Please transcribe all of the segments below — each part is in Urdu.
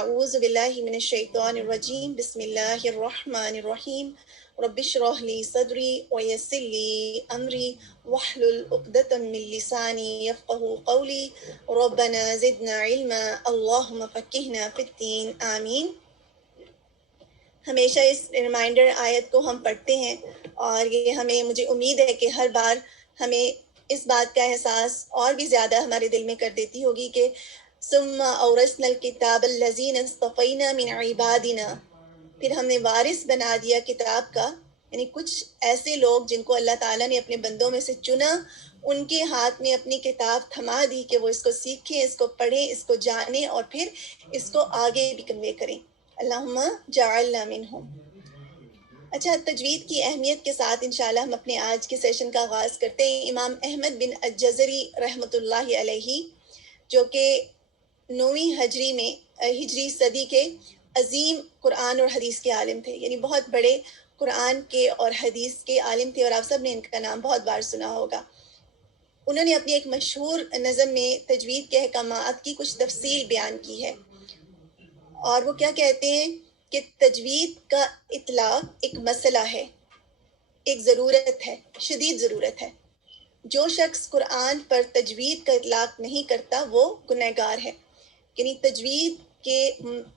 اعوذ باللہ من الشیطان الرجیم بسم اللہ الرحمن الرحیم رب اشرح لی صدری ویسر لی امری واحلل عقدۃ من لسانی یفقہوا قولی ربنا زدنا علما اللہم فقہنا فی الدین آمین۔ ہمیشہ اس ریمائنڈر آیت کو ہم پڑھتے ہیں اور یہ مجھے امید ہے کہ ہر بار ہمیں اس بات کا احساس اور بھی زیادہ ہمارے دل میں کر دیتی ہوگی کہ ثم اورثنا الکتاب الذین اصطفینا من عبادنا، پھر ہم نے وارث بنا دیا کتاب کا، یعنی کچھ ایسے لوگ جن کو اللہ تعالیٰ نے اپنے بندوں میں سے چنا، ان کے ہاتھ میں اپنی کتاب تھما دی کہ وہ اس کو سیکھیں، اس کو پڑھیں، اس کو جانیں اور پھر اس کو آگے بھی کنوے کریں۔ اللہم جعلنا منہم۔ اچھا، تجوید کی اہمیت کے ساتھ انشاءاللہ ہم اپنے آج کے سیشن کا آغاز کرتے ہیں۔ امام احمد بن الجزری رحمۃ اللہ علیہ، جو کہ 9ویں ہجری صدی کے عظیم قرآن اور حدیث کے عالم تھے، یعنی بہت بڑے قرآن کے اور حدیث کے عالم تھے، اور آپ سب نے ان کا نام بہت بار سنا ہوگا۔ انہوں نے اپنی ایک مشہور نظم میں تجوید کے احکامات کی کچھ تفصیل بیان کی ہے، اور وہ کیا کہتے ہیں کہ تجوید کا اطلاق ایک مسئلہ ہے، ایک ضرورت ہے، شدید ضرورت ہے۔ جو شخص قرآن پر تجوید کا اطلاق نہیں کرتا وہ گنہگار ہے، یعنی تجوید کے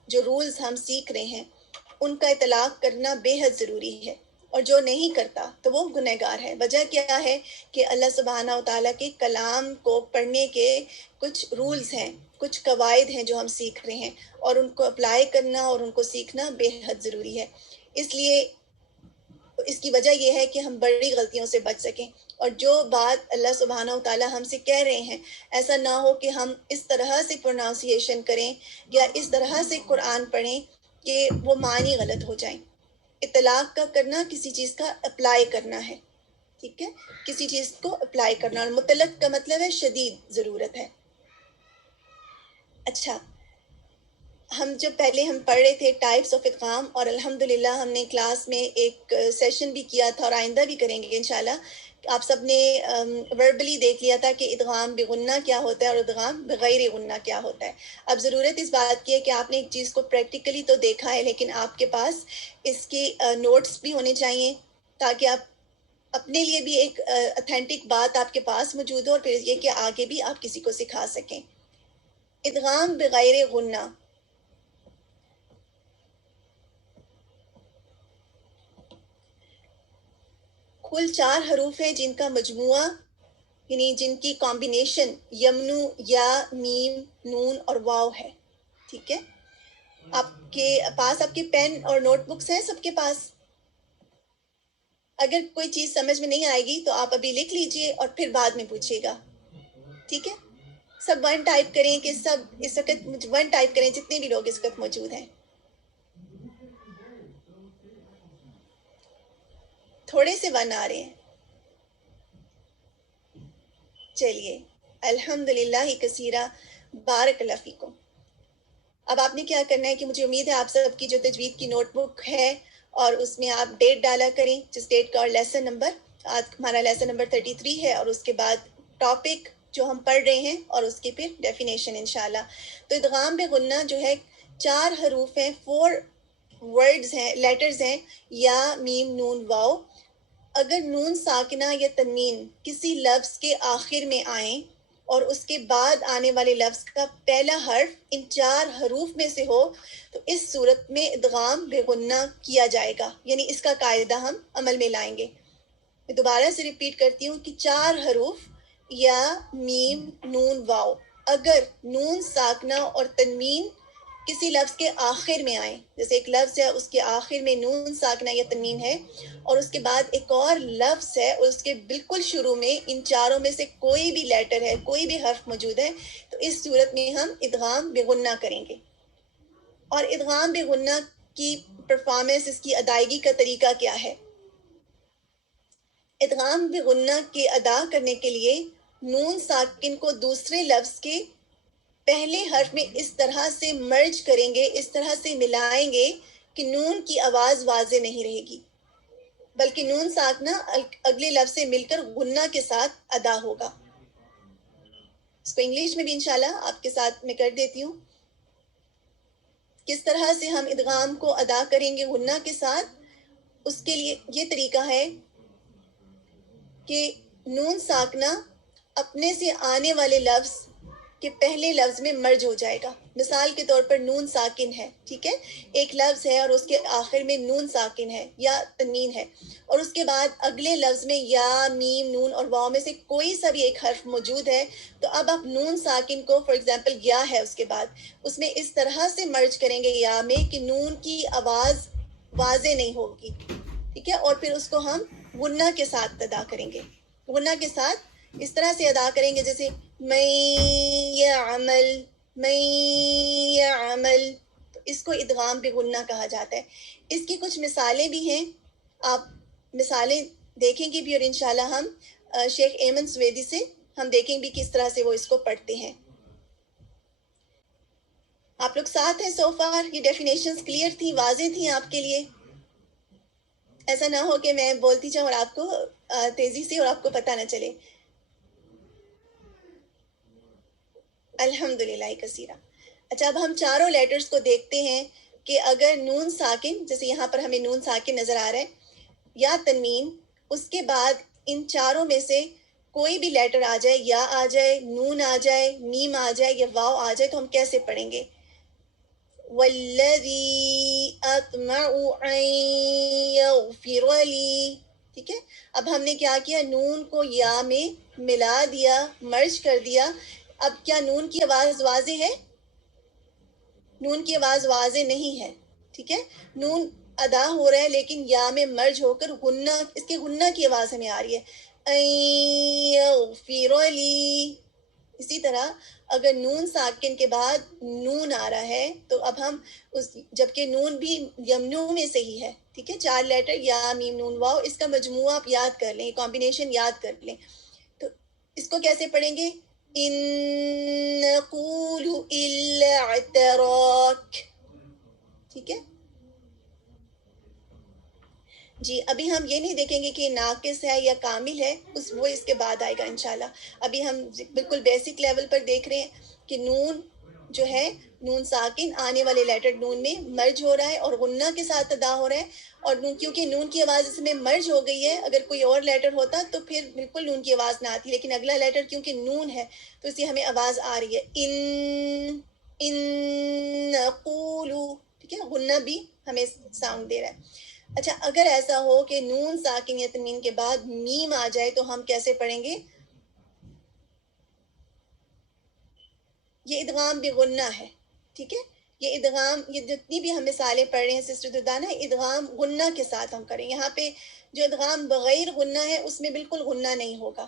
جو رولز ہم سیکھ رہے ہیں ان کا اطلاق کرنا بے حد ضروری ہے، اور جو نہیں کرتا تو وہ گنہگار ہے۔ وجہ کیا ہے کہ اللہ سبحانہ و تعالیٰ کے کلام کو پڑھنے کے کچھ رولز ہیں، کچھ قواعد ہیں جو ہم سیکھ رہے ہیں، اور ان کو اپلائی کرنا اور ان کو سیکھنا بے حد ضروری ہے۔ اس لیے اس کی وجہ یہ ہے کہ ہم بڑی غلطیوں سے بچ سکیں، اور جو بات اللہ سبحانہ و تعالیٰ ہم سے کہہ رہے ہیں ایسا نہ ہو کہ ہم اس طرح سے پروناؤنسیشن کریں یا اس طرح سے قرآن پڑھیں کہ وہ معنی غلط ہو جائیں۔ اطلاق کا کرنا کسی چیز کا اپلائی کرنا ہے، ٹھیک ہے، کسی چیز کو اپلائی کرنا، اور مطلق کا مطلب ہے شدید ضرورت ہے۔ اچھا، ہم پہلے پڑھ رہے تھے ٹائپس آف ادغام، اور الحمدللہ ہم نے کلاس میں ایک سیشن بھی کیا تھا، اور آئندہ بھی کریں گے انشاءاللہ۔ آپ سب نے وربلی دیکھ لیا تھا کہ ادغام بغنہ کیا ہوتا ہے اور ادغام بغیر غنہ کیا ہوتا ہے۔ اب ضرورت اس بات کی ہے کہ آپ نے ایک چیز کو پریکٹیکلی تو دیکھا ہے، لیکن آپ کے پاس اس کی نوٹس بھی ہونے چاہیے، تاکہ آپ اپنے لیے بھی ایک اتھینٹک بات آپ کے پاس موجود ہو، اور پھر یہ کہ آگے بھی آپ کسی کو سکھا سکیں۔ ادغام بغیر غنہ، کل 4 حروف ہیں جن کا مجموعہ، یعنی جن کی کمبینیشن یمنو، یا، میم، نون اور واو ہے، ٹھیک ہے۔ آپ کے پاس آپ کے پین اور نوٹ بکس ہیں سب کے پاس؟ اگر کوئی چیز سمجھ میں نہیں آئے گی تو آپ ابھی لکھ لیجئے اور پھر بعد میں پوچھیے گا، ٹھیک ہے۔ سب 1 ٹائپ کریں، کہ سب اس وقت 1 ٹائپ کریں، جتنے بھی لوگ اس وقت موجود ہیں۔ تھوڑے سے 1 آ رہے ہیں، چلیے، الحمدللہ کثیرہ، بارک اللہ فیکم۔ اب آپ نے کیا کرنا ہے کہ مجھے امید ہے آپ سب کی جو تجوید کی نوٹ بک ہے، اور اس میں آپ ڈیٹ ڈالا کریں، جس ڈیٹ کا اور لیسن نمبر، آج ہمارا لیسن نمبر 33 ہے، اور اس کے بعد ٹاپک جو ہم پڑھ رہے ہیں، اور اس کی پھر ڈیفینیشن انشاءاللہ۔ تو ادغام بغنہ جو ہے 4 حروف ہیں، 4 ورڈز ہیں، لیٹرز ہیں، یا، میم، نون، واو۔ اگر نون ساکنہ یا تنوین کسی لفظ کے آخر میں آئیں اور اس کے بعد آنے والے لفظ کا پہلا حرف ان 4 حروف میں سے ہو تو اس صورت میں ادغام بغنہ کیا جائے گا، یعنی اس کا قاعدہ ہم عمل میں لائیں گے۔ میں دوبارہ سے ریپیٹ کرتی ہوں کہ 4 حروف، یا، میم، نون، واو، اگر نون ساکنہ اور تنوین کسی لفظ کے آخر میں آئیں، جیسے ایک لفظ ہے اس کے آخر میں نون ساکنہ یا تنوین ہے، اور اس کے بعد ایک اور لفظ ہے اور اس کے بالکل شروع میں ان 4 میں سے کوئی بھی لیٹر ہے، کوئی بھی حرف موجود ہے، تو اس صورت میں ہم ادغام بغنہ کریں گے۔ اور ادغام بغنہ کی پرفارمنس، اس کی ادائیگی کا طریقہ کیا ہے؟ ادغام بغنہ کے ادا کرنے کے لیے نون ساکن کو دوسرے لفظ کے پہلے حرف میں اس طرح سے مرج کریں گے، اس طرح سے ملائیں گے کہ نون کی آواز واضح نہیں رہے گی، بلکہ نون ساکنہ اگلے لفظ سے مل کر غنہ کے ساتھ ادا ہوگا۔ اس کو انگلش میں بھی انشاءاللہ آپ کے ساتھ میں کر دیتی ہوں۔ کس طرح سے ہم ادغام کو ادا کریں گے غنہ کے ساتھ، اس کے لیے یہ طریقہ ہے کہ نون ساکنہ اپنے سے آنے والے لفظ کے پہلے لفظ میں مرج ہو جائے گا. مثال کے طور پر نون ساکن ہے، ٹھیک ہے، ایک لفظ ہے اور اس کے آخر میں نون ساکن ہے یا تنوین ہے، اور اس کے بعد اگلے لفظ میں یا میم نون اور واو میں سے کوئی سا بھی ایک حرف موجود ہے، تو اب آپ نون ساکن کو فار ایگزامپل یا ہے اس کے بعد، اس میں اس طرح سے مرج کریں گے یا میں کہ نون کی آواز واضح نہیں ہوگی، ٹھیک ہے، اور پھر اس کو ہم غنہ کے ساتھ ادا کریں گے. غنہ کے ساتھ اس طرح سے ادا کریں گے جیسے میں یعمل، میں یعمل، تو اس کو ادغام بغنہ کہا جاتا ہے. اس کی کچھ مثالیں بھی ہیں، آپ مثالیں دیکھیں گے بھی، اور انشاءاللہ ہم شیخ ایمن سویدی سے ہم دیکھیں بھی کس طرح سے وہ اس کو پڑھتے ہیں. آپ لوگ ساتھ ہیں سو فار؟ یہ ڈیفینیشنز کلیئر تھی، واضح تھیں آپ کے لیے؟ ایسا نہ ہو کہ میں بولتی جاؤں اور آپ کو تیزی سے اور آپ کو پتہ نہ چلے. الحمدللہ کثیرہ. اچھا، اب ہم چاروں لیٹرز کو دیکھتے ہیں کہ اگر نون ساکن، جیسے یہاں پر ہمیں نون ساکن نظر آ رہا ہے، یا تنوین، اس کے بعد ان چاروں میں سے کوئی بھی لیٹر آ جائے، یا آ جائے، نون آ جائے، میم آ جائے یا واو آ جائے، تو ہم کیسے پڑھیں گے؟ والذی اطمع ان یغفر لی، ٹھیک ہے. اب ہم نے کیا کیا؟ نون کو یا میں ملا دیا، مرج کر دیا. اب کیا نون کی آواز واضح ہے؟ نون کی آواز واضح نہیں ہے، ٹھیک ہے. نون ادا ہو رہا ہے لیکن یا میں مرج ہو کر غنہ، اس کے غنہ کی آواز ہمیں آ رہی ہے، ان یغفر لی. اسی طرح اگر نون ساکن کے بعد نون آ رہا ہے تو اب ہم جبکہ نون بھی یمنو میں سے ہی ہے، ٹھیک ہے، چار لیٹر یا میم نون واو، اس کا مجموعہ آپ یاد کر لیں، کمبینیشن یاد کر لیں. تو اس کو کیسے پڑھیں گے؟ ان نقول الا اعتراک، ٹھیک ہے. جی، ابھی ہم یہ نہیں دیکھیں گے کہ ناقص ہے یا کامل ہے، وہ اس کے بعد آئے گا انشاءاللہ. ابھی ہم بالکل بیسک لیول پر دیکھ رہے ہیں کہ نون جو ہے، نون ساکن آنے والے لیٹر نون میں مرج ہو رہا ہے اور غنہ کے ساتھ ادا ہو رہا ہے. اور نون، کیونکہ نون کی آواز اس میں مرج ہو گئی ہے، اگر کوئی اور لیٹر ہوتا تو پھر بالکل نون کی آواز نہ آتی، لیکن اگلا لیٹر کیونکہ نون ہے تو اس سے ہمیں آواز آ رہی ہے. ان نقولو، ٹھیک ہے، غنہ بھی ہمیں ساؤنڈ دے رہا ہے. اچھا، اگر ایسا ہو کہ نون ساکن یا تنوین کے بعد میم آ جائے تو ہم کیسے پڑھیں گے؟ یہ ادغام بغنہ ہے، ٹھیک ہے. یہ ادغام، یہ جتنی بھی ہم مثالیں پڑھ رہے ہیں سسٹر دردانہ، ادغام غنہ کے ساتھ ہم کریں. یہاں پہ جو ادغام بغیر غنہ ہے اس میں بالکل غنہ نہیں ہوگا،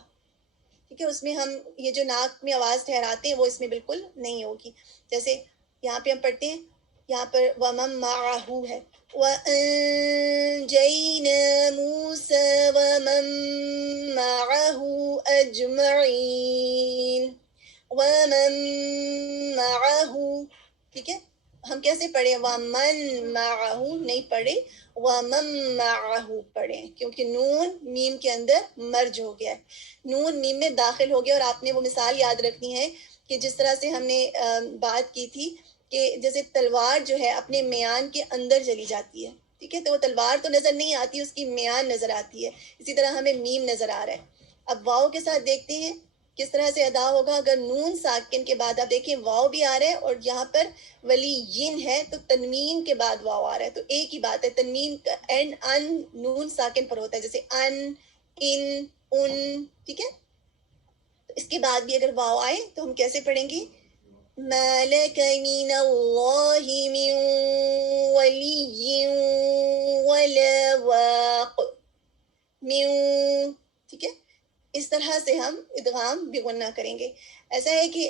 ٹھیک ہے. اس میں ہم یہ جو ناک میں آواز ٹھہراتے ہیں وہ اس میں بالکل نہیں ہوگی. جیسے یہاں پہ ہم پڑھتے ہیں، یہاں پر وَمَن مَعَهُ ہے، وَأَنجَيْنَا مُوسَى وَمَن مَعَهُ أَجْمَعِينَ، وَمَن مَعَهُ، ٹھیک ہے. ہم کیسے پڑھیں؟ وَمَن مَعَهُ نہیں پڑھے، وَمَن مَعَهُ پڑھیں، کیونکہ نون میم کے اندر مرج ہو گیا ہے، نون میم میں داخل ہو گیا. اور آپ نے وہ مثال یاد رکھنی ہے کہ جس طرح سے ہم نے بات کی تھی کہ جیسے تلوار جو ہے اپنے میان کے اندر چلی جاتی ہے، ٹھیک ہے، تو وہ تلوار تو نظر نہیں آتی، اس کی میان نظر آتی ہے. اسی طرح ہمیں میم نظر آ رہا ہے. اب واؤ کے ساتھ دیکھتے ہیں کس طرح سے ادا ہوگا. اگر نون ساکن کے بعد آپ دیکھیں واؤ بھی آ رہا ہے اور یہاں پر ولی ین ہے تو تنوین کے بعد واؤ آ رہا ہے، تو ایک ہی بات ہے. تنوین کا اینڈ ان نون ساکن پر ہوتا ہے، جیسے ان، ان، ٹھیک ہے. اس کے بعد بھی اگر واؤ آئے تو ہم کیسے پڑھیں گے؟ مَا لَكَ مِنَ اللَّهِ مِن وَلِيٍّ وَلَا وَاقٍ، من، ٹھیک ہے. اس طرح سے ہم ادغام بغنہ کریں گے. ایسا ہے کہ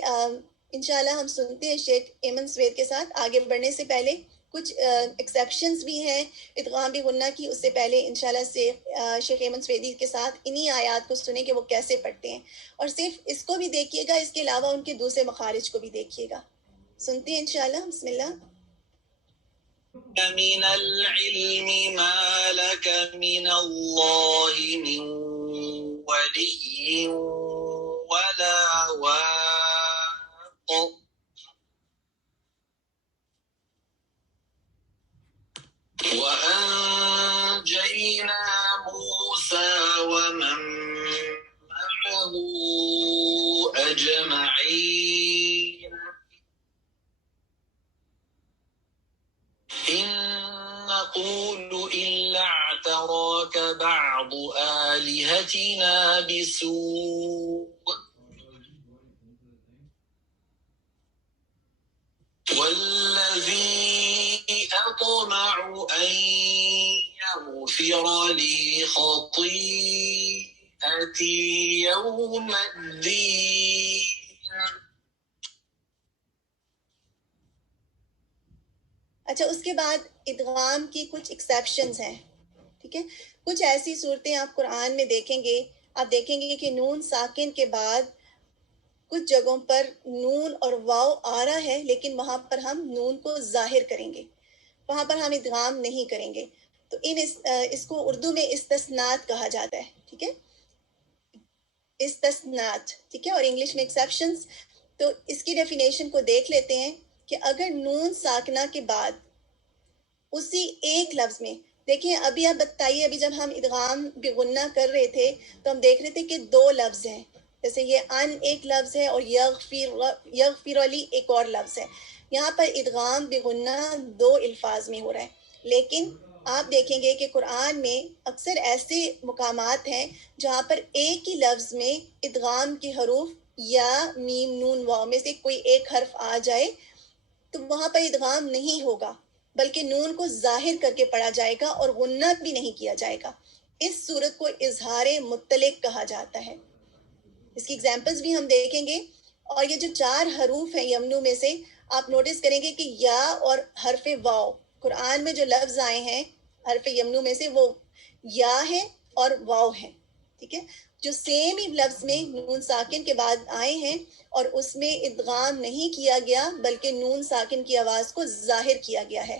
انشاءاللہ ہم سنتے ہیں شیخ ایمن سوید کے ساتھ. آگے بڑھنے سے پہلے کچھ ایکسیپشنز بھی ہیں ادغام بغنہ کی. اس سے پہلے انشاءاللہ سے شیخ ایمن سویدی کے ساتھ انہی آیات کو سنیں کہ وہ کیسے پڑھتے ہیں، اور صرف اس کو بھی دیکھیے گا، اس کے علاوہ ان کے دوسرے مخارج کو بھی دیکھیے گا. سنتے ہیں انشاءاللہ. بسم اللہ. من العلم ما لك من الله من ولي ولا واق. وأنجينا موسى ومن معه أجمعين إن نقول إلا اعتراك بعض آلهتنا بسوء والذي أطمع أن يغفر لي خطيئتي يوم الدين اچھا، اس کے بعد ادغام کی کچھ ایکسیپشنز ہیں، ٹھیک ہے. کچھ ایسی صورتیں آپ قرآن میں دیکھیں گے، آپ دیکھیں گے کہ نون ساکن کے بعد کچھ جگہوں پر نون اور واو آ رہا ہے، لیکن وہاں پر ہم نون کو ظاہر کریں گے، وہاں پر ہم ادغام نہیں کریں گے. تو اس کو اردو میں استثناءات کہا جاتا ہے، ٹھیک ہے، استثناءات، ٹھیک ہے، اور انگلش میں ایکسیپشنز. تو اس کی ڈیفینیشن کو دیکھ لیتے ہیں کہ اگر نون ساکنہ کے بعد اسی ایک لفظ میں، دیکھیں ابھی آپ بتائیے، ابھی جب ہم ادغام بغنہ کر رہے تھے تو ہم دیکھ رہے تھے کہ دو لفظ ہیں، جیسے یہ ان ایک لفظ ہے اور یغفر علی ایک اور لفظ ہے. یہاں پر ادغام بغنہ دو الفاظ میں ہو رہا ہے، لیکن آپ دیکھیں گے کہ قرآن میں اکثر ایسے مقامات ہیں جہاں پر ایک ہی لفظ میں ادغام کے حروف یا میم نون واو میں سے کوئی ایک حرف آ جائے تو وہاں پر ادغام نہیں ہوگا، بلکہ نون کو ظاہر کر کے پڑھا جائے گا اور غنہ بھی نہیں کیا جائے گا. اس صورت کو اظہار مطلق کہا جاتا ہے. اس کی ایگزامپلز بھی ہم دیکھیں گے. اور یہ جو 4 حروف ہیں یمنو میں سے، آپ نوٹس کریں گے کہ یا اور حرف واو، قرآن میں جو لفظ آئے ہیں حرف یمنو میں سے وہ یا ہے اور واو ہے، ٹھیک ہے، جو سیم ہی لفظ میں نون ساکن کے بعد آئے ہیں اور اس میں ادغام نہیں کیا گیا بلکہ نون ساکن کی آواز کو ظاہر کیا گیا ہے.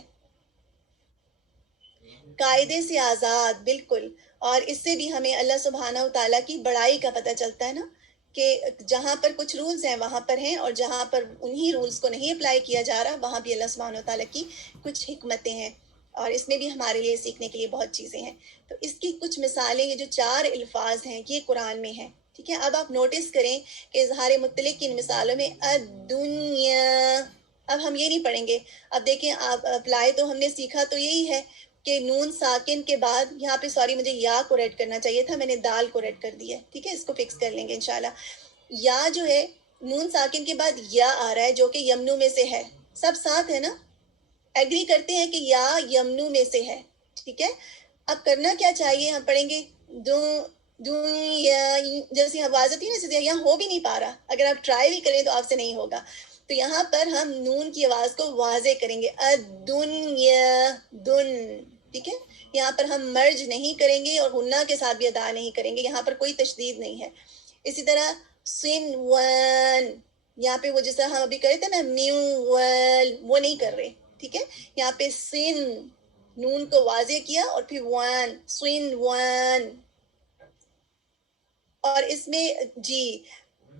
قاعدے سے آزاد، بالکل. اور اس سے بھی ہمیں اللہ سبحانہ و تعالیٰ کی بڑائی کا پتہ چلتا ہے نا، کہ جہاں پر کچھ رولز ہیں وہاں پر ہیں، اور جہاں پر انہی رولز کو نہیں اپلائی کیا جا رہا وہاں بھی اللہ سبحانہ و تعالیٰ کی کچھ حکمتیں ہیں، اور اس میں بھی ہمارے لیے سیکھنے کے لیے بہت چیزیں ہیں. تو اس کی کچھ مثالیں، یہ جو 4 الفاظ ہیں یہ قرآن میں ہیں، ٹھیک ہے. اب آپ نوٹس کریں کہ اظہار مطلق کی ان مثالوں میں الدنیا، اب ہم یہ نہیں پڑھیں گے. اب دیکھیں آپ اپلائی تو ہم نے سیکھا تو یہی ہے کہ نون ساکن کے بعد، یہاں پہ سوری مجھے یا کو ریڈ کرنا چاہیے تھا، میں نے دال کو ریڈ کر دیا ہے، ٹھیک ہے، اس کو فکس کر لیں گے انشاءاللہ. یا جو ہے نون ساکن کے بعد یا آ رہا ہے جو کہ یمنو میں سے ہے، سب ساتھ ہے نا، ایگری کرتے ہیں کہ یا یمنو میں سے ہے، ٹھیک ہے. اب کرنا کیا چاہیے، ہم پڑھیں گے دنیا، جیسی آواز ہوتی ہے نا، جیسے یہاں ہو بھی نہیں پا رہا، اگر آپ ٹرائی بھی کریں تو آپ سے نہیں ہوگا. تو یہاں پر ہم نون کی آواز کو واضح کریں گے، الدنیا دن، ٹھیک ہے. یہاں پر ہم مرج نہیں کریں گے اور غنہ کے ساتھ بھی ادا نہیں کریں گے، یہاں پر کوئی تشدید نہیں ہے. اسی طرح سنوان، یہاں پہ وہ جیسا ہم ابھی کرے تھے نا میول، وہ نہیں کر رہے، ٹھیک ہے. یہاں پہ سن، نون کو واضح کیا اور پھر وان، سن وان. اور اس میں جی،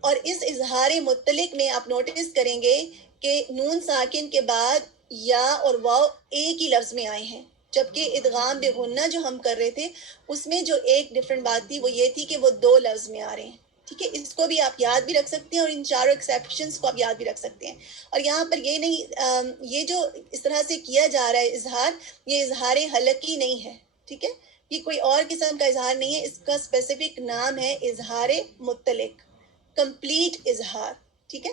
اور اس اظہار مطلق میں آپ نوٹس کریں گے کہ نون ساکن کے بعد یا اور واو ایک ہی لفظ میں آئے ہیں، جبکہ ادغام بغنہ جو ہم کر رہے تھے اس میں جو ایک ڈفرنٹ بات تھی وہ یہ تھی کہ وہ 2 لفظ میں آ رہے ہیں، ٹھیک ہے. اس کو بھی آپ یاد بھی رکھ سکتے ہیں اور ان 4 ایکسیپشنز کو آپ یاد بھی رکھ سکتے ہیں. اور یہاں پر یہ نہیں، یہ جو اس طرح سے کیا جا رہا ہے اظہار، یہ اظہار حلقی نہیں ہے، ٹھیک ہے، یہ کوئی اور قسم کا اظہار نہیں ہے، اس کا اسپیسیفک نام ہے اظہار مطلق، کمپلیٹ اظہار، ٹھیک ہے.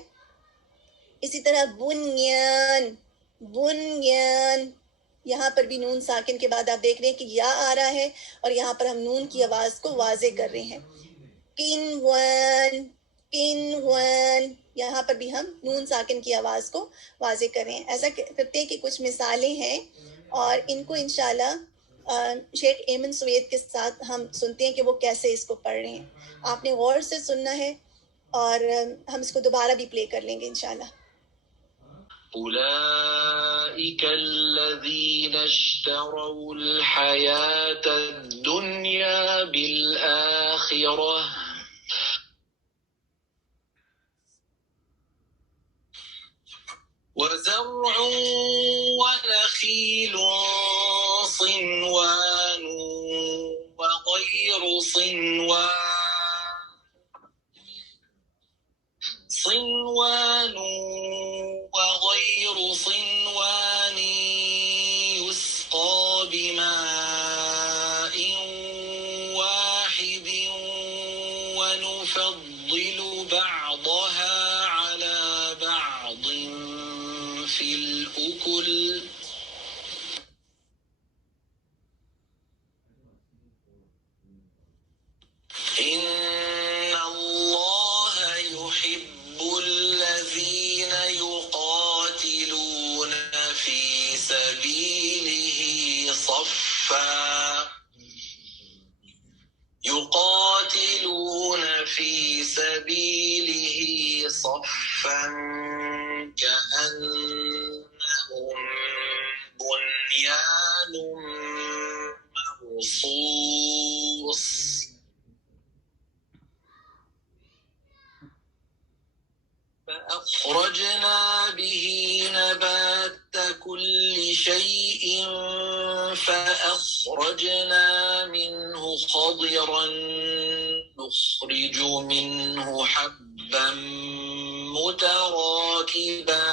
اسی طرح بنیان، بنیان، یہاں پر بھی نون ساکن کے بعد آپ دیکھ رہے ہیں کہ یا آ رہا ہے اور یہاں پر ہم نون کی آواز کو واضح کر رہے ہیں. کنوان، کنوان، یہاں پر بھی ہم نون ساکن کی آواز کو واضح کر رہے ہیں. ایسا کرتے ہیں کہ کچھ مثالیں ہیں اور ان کو انشاءاللہ شیخ ایمن سوید کے ساتھ ہم سنتے ہیں کہ وہ کیسے اس کو پڑھ رہے ہیں. آپ نے غور سے سننا ہے اور ہم اس کو دوبارہ بھی پلے کر لیں گے انشاءاللہ. أولئك الذين اشتروا الحياة الدنيا بالآخرة وزرع ونخيل بنيان مرصوص فأخرجنا به نبات كل شيء فأخرجنا منه خضرا نخرج منه حبا متراكبا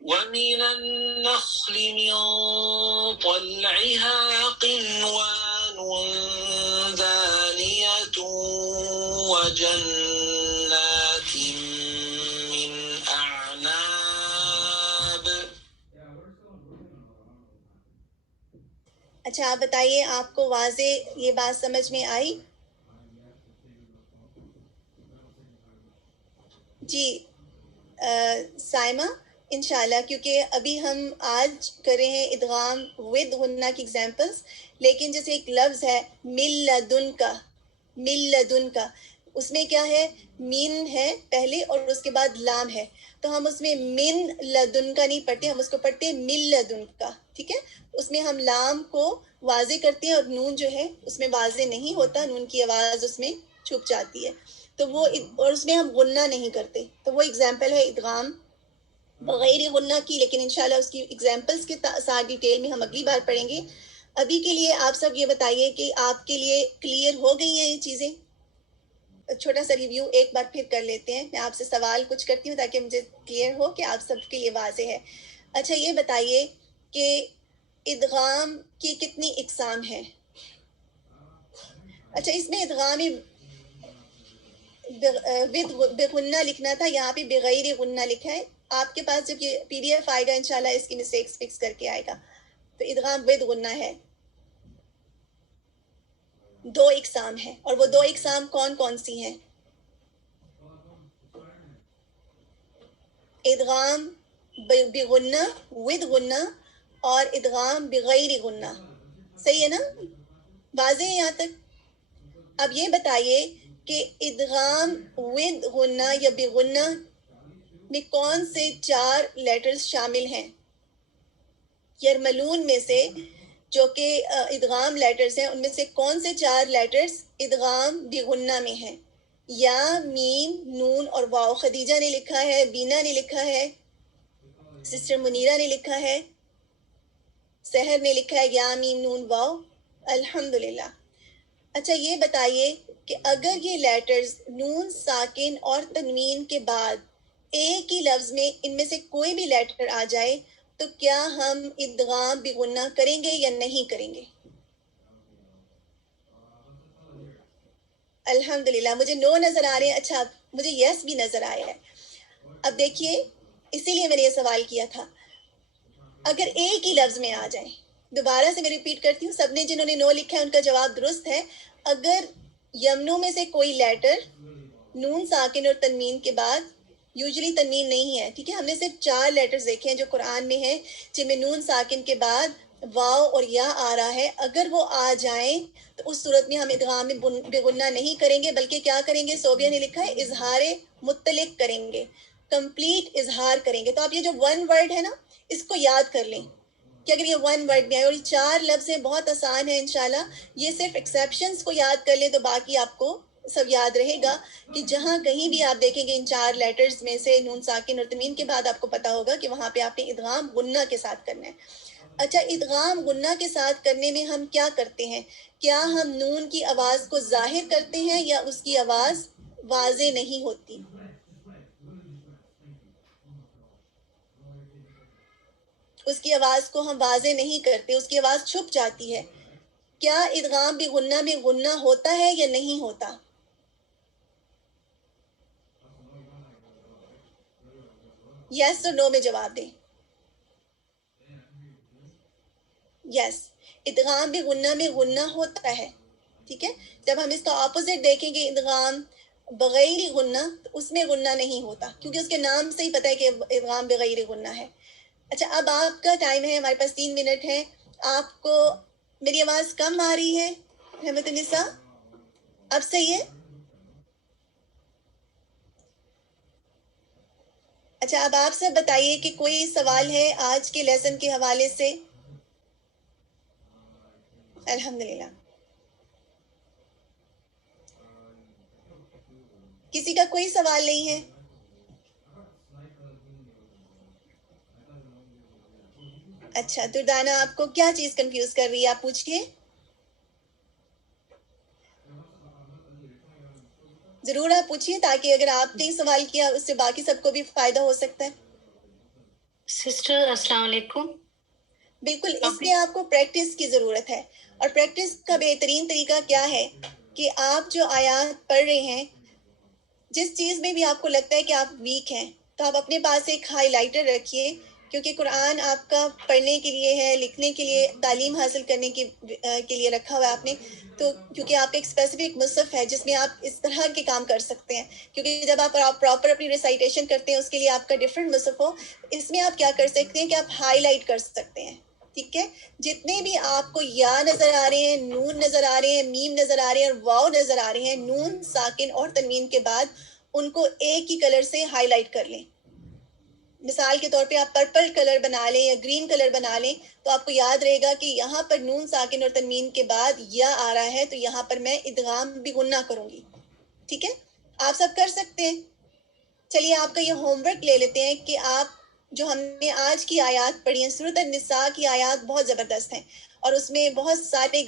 ومن النخل من طلعها قنوان دانية وجنات من أعناب. اچھا آپ بتائیے آپ کو واضح یہ بات سمجھ میں آئی؟ جی سائمہ انشاءاللہ، کیونکہ ابھی ہم آج کر رہے ہیں ادغام ود غنہ کی ایگزامپلس، لیکن جیسے ایک لفظ ہے مل لدن کا، اس میں کیا ہے؟ من ہے پہلے اور اس کے بعد لام ہے، تو ہم اس میں من لدن کا نہیں پڑھتے، ہم اس کو پڑھتے ہیں مل لدن کا. ٹھیک ہے، اس میں ہم لام کو واضح کرتے ہیں اور نون جو ہے اس میں واضح نہیں ہوتا، نون کی آواز اس میں چھپ جاتی ہے، تو وہ اور اس میں ہم غنہ نہیں کرتے. تو وہ اگزامپل ہے ادغام بغیر غنہ کی، لیکن انشاءاللہ اس کی ایگزامپلس کے ساتھ ڈیٹیل میں ہم اگلی بار پڑھیں گے. ابھی کے لیے آپ سب یہ بتائیے کہ آپ کے لیے کلیئر ہو گئی ہیں یہ چیزیں؟ چھوٹا سا ریویو ایک بار پھر کر لیتے ہیں، میں آپ سے سوال کچھ کرتی ہوں تاکہ مجھے کلیئر ہو کہ آپ سب کے لیے واضح ہے. اچھا یہ بتائیے کہ ادغام کی کتنی اقسام ہیں؟ اچھا اس میں ادغام بغنہ لکھنا تھا، یہاں پہ بغیر غنہ لکھا ہے. آپ کے پاس جب یہ پی ڈی ایف آئے گا انشاءاللہ اس کی مسٹیکس فکس کر کے آئے گا. تو ادغام ود غنہ ہے، 2 اقسام ہیں، اور وہ 2 اقسام کون کون سی ہیں؟ ادغام بغنہ ود غنہ اور ادغام بغیر غنہ. صحیح ہے نا؟ واضح ہے یہاں تک؟ اب یہ بتائیے کہ ادغام ود غنہ یا بغنہ میں کون سے 4 لیٹرز شامل ہیں؟ یرملون میں سے جو کہ ادغام لیٹرز ہیں، ان میں سے کون سے 4 لیٹرز ادغام بغنہ میں ہیں؟ یا میم نون اور واو. خدیجہ نے لکھا ہے، بینا نے لکھا ہے، سسٹر منیرہ نے لکھا ہے، سحر نے لکھا ہے یا میم نون واو. الحمدللہ. اچھا یہ بتائیے کہ اگر یہ لیٹرز نون ساکن اور تنوین کے بعد ایک ہی لفظ میں ان میں سے کوئی بھی لیٹر آ جائے تو کیا ہم ادغام بغنہ کریں گے یا نہیں کریں گے؟ الحمدللہ مجھے نو نظر آ رہے ہیں. اچھا مجھے یس بھی نظر آیا ہے. اب دیکھیے اسی لیے میں نے یہ سوال کیا تھا، اگر ایک ہی لفظ میں آ جائیں، دوبارہ سے میں ریپیٹ کرتی ہوں، سب نے جنہوں نے نو لکھا ہے ان کا جواب درست ہے. اگر یمنوں میں سے کوئی لیٹر نون ساکن اور تنوین کے بعد، یوزلی تنوین نہیں ہے، ٹھیک ہے، ہم نے صرف 4 لیٹرز دیکھے ہیں جو قرآن میں ہیں جن میں نون ساکن کے بعد واو اور یا آ رہا ہے، اگر وہ آ جائیں تو اس صورت میں ہم ادغام بغنہ نہیں کریں گے، بلکہ کیا کریں گے؟ صوبیہ نے لکھا ہے اظہار مطلق کریں گے، کمپلیٹ اظہار کریں گے. تو آپ یہ جو 1 ورڈ ہے نا اس کو یاد کر لیں کہ اگر یہ 1 ورڈ میں آئے، اور یہ 4 لفظ ہیں، بہت آسان ہے انشاءاللہ. یہ صرف ایکسیپشنز کو یاد کر لیں تو باقی آپ کو سب یاد رہے گا کہ جہاں کہیں بھی آپ دیکھیں گے ان 4 لیٹرز میں سے نون ساکن اور تنوین کے بعد، آپ کو پتا ہوگا کہ وہاں پہ آپ نے ادغام غنہ کے ساتھ کرنا ہے. اچھا ادغام غنہ کے ساتھ کرنے میں ہم کیا کرتے ہیں؟ کیا ہم نون کی آواز کو ظاہر کرتے ہیں یا اس کی آواز واضح نہیں ہوتی؟ اس کی آواز کو ہم واضح نہیں کرتے، اس کی آواز چھپ جاتی ہے. کیا ادغام بغنہ میں غنہ ہوتا ہے یا نہیں ہوتا؟ یس اور نو میں جواب دیں. یس ادغام بغنہ میں غنہ ہوتا ہے. ٹھیک ہے، جب ہم اس کا اپوزٹ دیکھیں گے ادغام بغیر غنہ، اس میں غنہ نہیں ہوتا کیونکہ اس کے نام سے ہی پتہ ہے کہ ادغام بغیر غنہ ہے. اچھا اب آپ کا ٹائم ہے، ہمارے پاس 3 منٹ ہے. آپ کو میری آواز کم آ رہی ہے رحمت النساء؟ اب صحیح ہے؟ اچھا اب آپ سب بتائیے کہ کوئی سوال ہے آج کے لیسن کے حوالے سے؟ الحمدللہ. کسی کا کوئی سوال نہیں ہے؟ اچھا دردانہ آپ کو کیا چیز کنفیوز کر رہی ہے، آپ پوچھئے. ضرور آپ پوچھئے تاکہ اگر آپ نے سوال کیا اس سے باقی سب کو بھی فائدہ ہو سکتا ہے. سسٹر السلام علیکم. بالکل، اس میں آپ کو پریکٹس کی ضرورت ہے، اور پریکٹس کا بہترین طریقہ کیا ہے کہ آپ جو آیات پڑھ رہے ہیں، جس چیز میں بھی آپ کو لگتا ہے کہ آپ ویک ہیں تو آپ اپنے پاس ایک ہائی لائٹر رکھیے، کیونکہ قرآن آپ کا پڑھنے کے لیے ہے، لکھنے کے لیے، تعلیم حاصل کرنے کے لیے رکھا ہوا ہے آپ نے. تو کیونکہ آپ کا ایک اسپیسیفک مصحف ہے جس میں آپ اس طرح کے کام کر سکتے ہیں، کیونکہ جب آپ پراپر اپنی ریسائٹیشن کرتے ہیں اس کے لیے آپ کا ڈفرینٹ مصحف ہو. اس میں آپ کیا کر سکتے ہیں کہ آپ ہائی لائٹ کر سکتے ہیں. ٹھیک ہے، جتنے بھی آپ کو یا نظر آ رہے ہیں، نون نظر آ رہے ہیں، میم نظر آ رہے ہیں اور واو نظر آ رہے ہیں، نون ساکن اور تنوین کے بعد ان کو ایک ہی کلر سے ہائی لائٹ کر لیں. مثال کے طور پہ آپ پرپل کلر بنا لیں یا گرین کلر بنا لیں تو آپ کو یاد رہے گا کہ یہاں پر نون ساکن اور تنوین کے بعد یا آ رہا ہے تو یہاں پر میں ادغام بھی غنہ کروں گی. ٹھیک ہے، آپ سب کر سکتے ہیں. چلیے آپ کا یہ ہوم ورک لے لیتے ہیں کہ آپ جو ہم نے آج کی آیات پڑھی ہیں، سورۃ النساء کی آیات بہت زبردست ہیں اور اس میں بہت سارے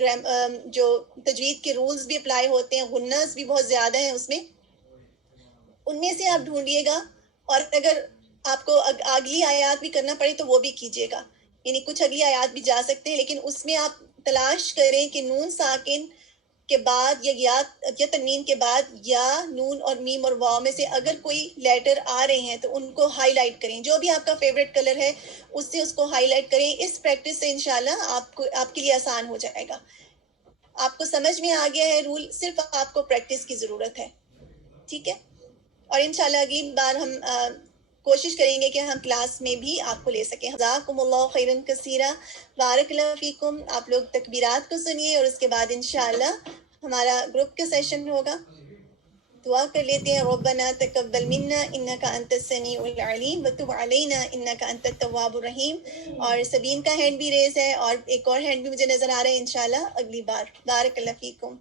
جو تجوید کے رولز بھی اپلائی ہوتے ہیں، غنز بھی بہت زیادہ ہیں اس میں. ان میں سے آپ ڈھونڈیے گا، اور اگر آپ کو اگلی آیات بھی کرنا پڑے تو وہ بھی کیجیے گا. یعنی کچھ اگلی آیات بھی جا سکتے ہیں، لیکن اس میں آپ تلاش کریں کہ نون ساکن کے بعد یا تنوین کے بعد یا نون اور میم اور واو میں سے اگر کوئی لیٹر آ رہے ہیں تو ان کو ہائی لائٹ کریں. جو بھی آپ کا فیوریٹ کلر ہے اس سے اس کو ہائی لائٹ کریں. اس پریکٹس سے انشاءاللہ آپ کے لیے آسان ہو جائے گا. آپ کو سمجھ میں آ گیا ہے رول، صرف آپ کو پریکٹس کی ضرورت ہے. ٹھیک ہے، اور انشاءاللہ اگلی بار ہم کوشش کریں گے کہ ہم کلاس میں بھی آپ کو لے سکیں. جزاکم اللہ خیرا کثیرا، بارک اللہ فیکم. آپ لوگ تکبیرات کو سنیے اور اس کے بعد انشاءاللہ ہمارا گروپ کا سیشن ہوگا. دعا کر لیتے ہیں. ربنا تقبل منا انک انت السمیع العلیم وتب علینا انک انت التواب الرحیم. اور سبین کا ہینڈ بھی ریز ہے اور ایک اور ہینڈ بھی مجھے نظر آ رہا ہے. انشاءاللہ اگلی بار. بارک اللہ فیکم.